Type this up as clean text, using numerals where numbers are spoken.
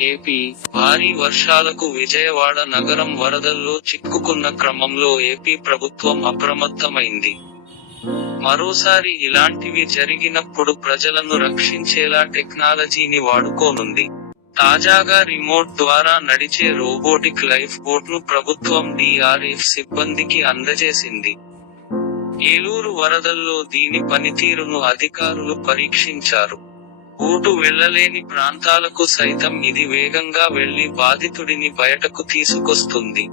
AP భారీ వర్షాలకు విజయవాడ నగరం వరదల్లో చిక్కుకున్న క్రమంలో ఏపీ ప్రభుత్వం అప్రమత్తమైంది. మరోసారి ఇలాంటివి జరిగినప్పుడు ప్రజలను రక్షించేలా టెక్నాలజీని వాడుకోనుంది. తాజాగా రిమోట్ ద్వారా నడిచే రోబోటిక్ లైఫ్ బోట్ను ప్రభుత్వం DRF సిబ్బందికి అందజేసింది. ఏలూరు వరదల్లో దీని పనితీరును అధికారులు పరీక్షించారు. బోటు వెళ్లలేని ప్రాంతాలకు సైతం ఇది వేగంగా వెళ్లి బాధితుడిని బయటకు తీసుకొస్తుంది.